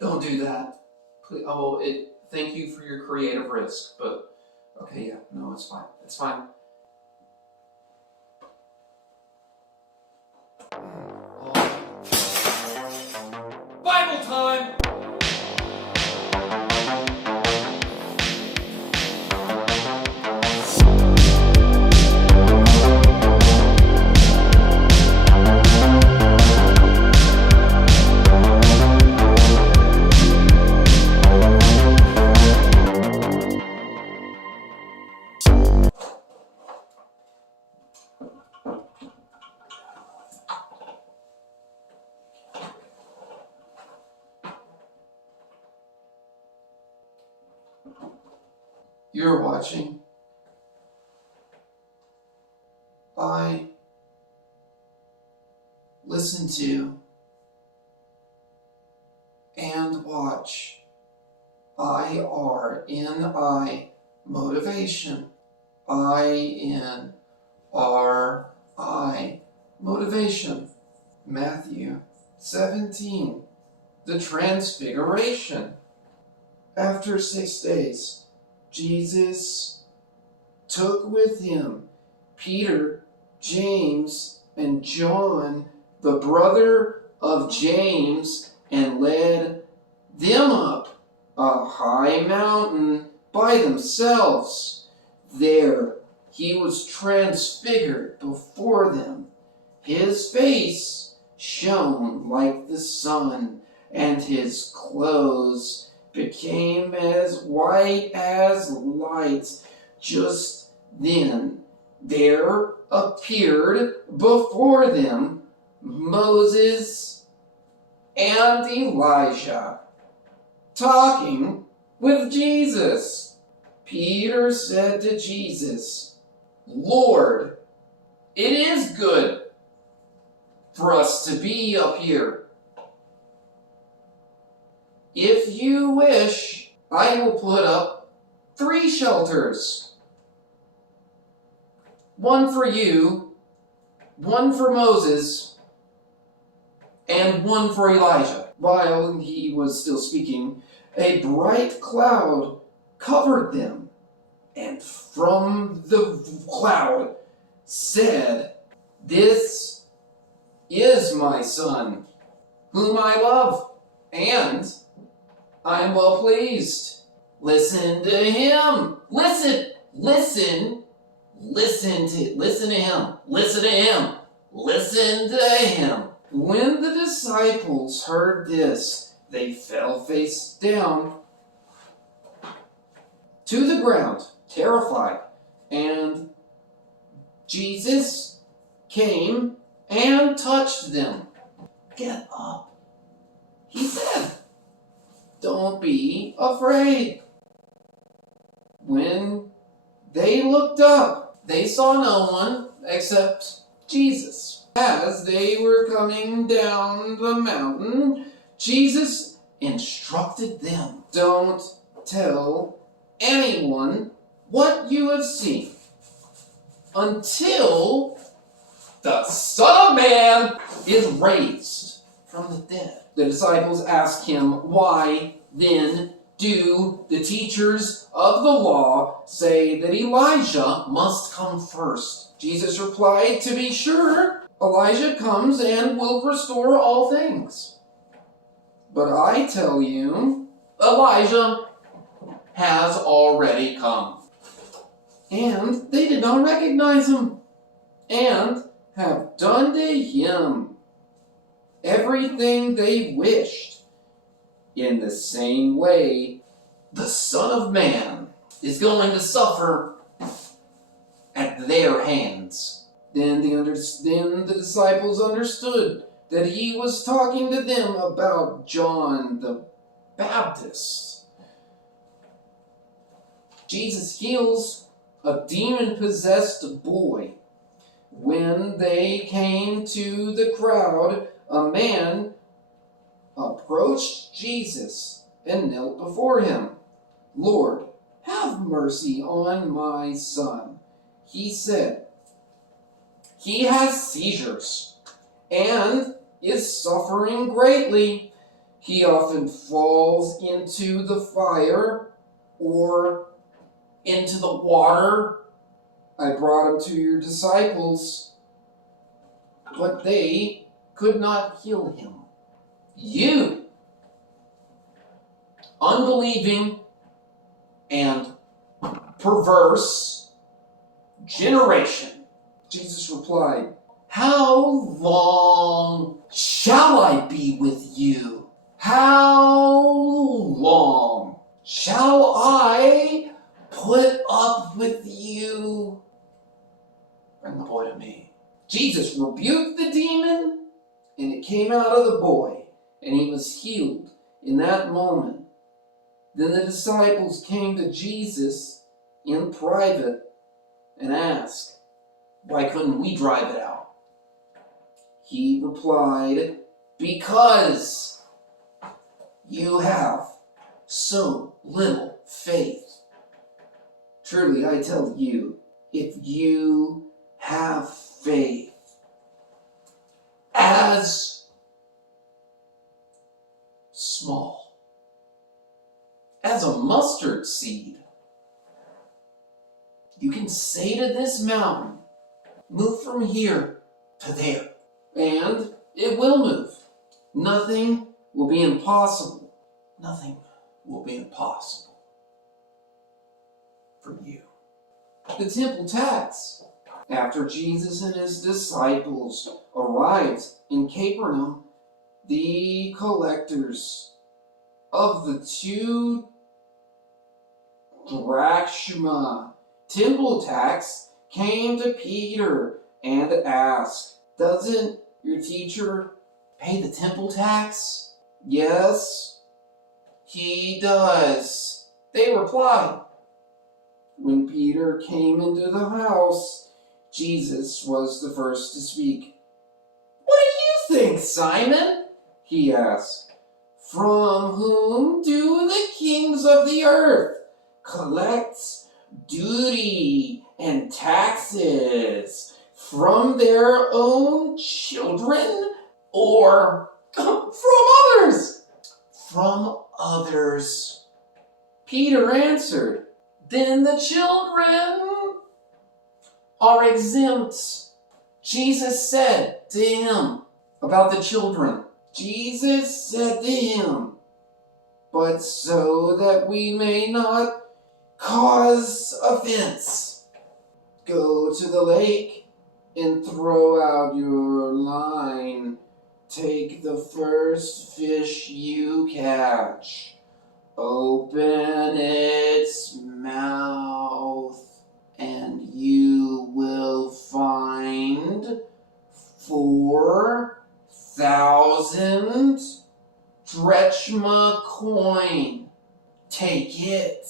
Don't do that. Please. Oh, thank you for your creative risk, but okay, yeah, no, it's fine. It's fine. Bible time! You're watching. I listen to and watch IRNI motivation. INRI motivation. Matthew 17. The Transfiguration. After 6 days, Jesus took with him Peter, James, and John, the brother of James, and led them up a high mountain by themselves. There he was transfigured before them. His face shone like the sun, and his clothes became as white as light. Just then there appeared before them Moses and Elijah, talking with Jesus. Peter said to Jesus, "Lord, it is good for us to be up here. If you wish, I will put up 3 shelters. One for you, one for Moses, and one for Elijah." While he was still speaking, a bright cloud covered them, and from the cloud said, "This is my Son, whom I love, and I am well pleased. Listen to him. Listen to him. Listen to him. When the disciples heard this, they fell face down to the ground, terrified. And Jesus came and touched them. "Get up," he said. "Don't be afraid." When they looked up, they saw no one except Jesus. As they were coming down the mountain, Jesus instructed them, "Don't tell anyone what you have seen until the Son of Man is raised from the dead." The disciples asked him, "Why then do the teachers of the law say that Elijah must come first?" Jesus replied, "To be sure, Elijah comes and will restore all things. But I tell you, Elijah has already come. And they did not recognize him, and have done to him everything they wished. In the same way, the Son of Man is going to suffer at their hands." Then the disciples understood that he was talking to them about John the Baptist. Jesus heals a demon-possessed boy. When they came to the crowd, a man approached Jesus and knelt before him. "Lord, have mercy on my son," he said. "He has seizures and is suffering greatly. he often falls into the fire or into the water. I brought him to your disciples, but they could not heal him. You, unbelieving and perverse generation. Jesus replied, how long shall I be with you? How long shall I put up with you? Bring the boy to me. Jesus rebuked the demon, and it came out of the boy, and he was healed in that moment. Then the disciples came to Jesus in private and asked, why couldn't we drive it out? He replied, because you have so little faith. Truly, I tell you, if you have faith as small as a mustard seed, you can say to this mountain, move from here to there, and it will move. Nothing will be impossible. Nothing will be impossible for you. The temple tax. After Jesus and his disciples arrived in Capernaum, the collectors of the 2 drachma temple tax came to Peter and asked, doesn't your teacher pay the temple tax? Yes, he does, they replied. When Peter came into the house, Jesus was the first to speak. What do you think, Simon? He asked. From whom do the kings of the earth collect duty and taxes? From their own children or from others? From others. Peter answered, then the children are exempt. Jesus said to him about the children, Jesus said to him, but so that we may not cause offense, go to the lake and throw out your line. Take the first fish you catch. Open its mouth, and you will find 4,000 drachma coin. Take it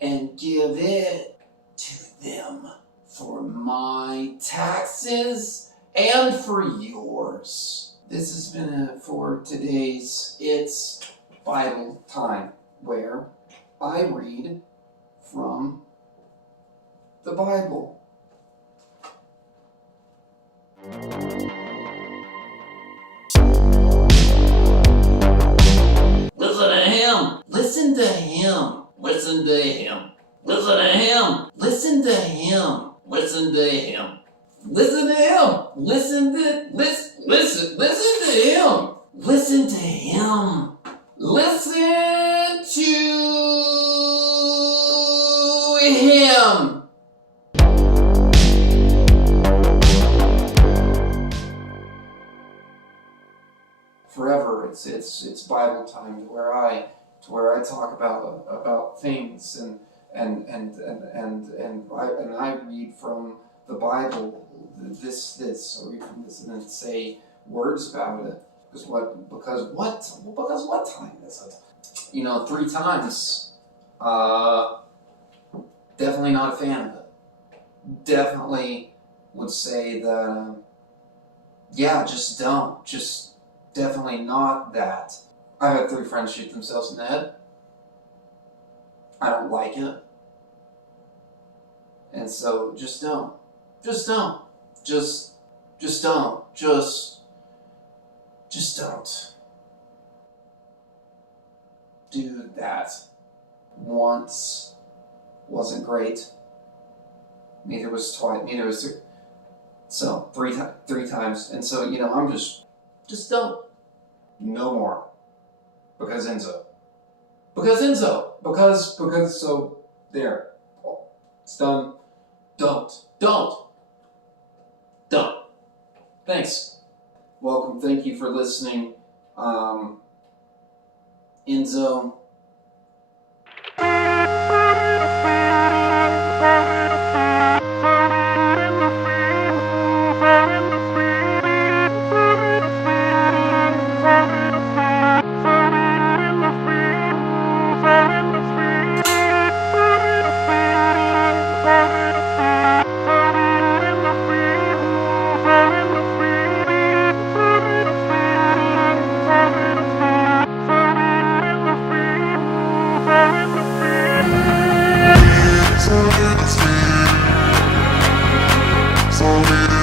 and give it to them for my taxes and for yours. This has been it for today's It's Bible Time, where I read from the Bible. Listen to him. Listen to him. Listen to him. Listen to him. Listen to him. Listen to him. Listen to him. Listen to him. Listen to him. Listen to him. Listen to him. Forever, it's Bible time, to where I talk about things and I read from the Bible this or even listen and say words about it. Because what time is it? 3 times. Definitely not a fan of it. Definitely would say that just don't. Just definitely not that. I've had 3 friends shoot themselves in the head. I don't like it. And so just don't. Just don't. Just don't. Just don't. do that once wasn't great. Neither was twice. Neither was three. So three times. And so I'm just don't. No more. Because Enzo. Because so there. It's done. Don't. Thanks. Welcome. Thank you for listening. Enzo. So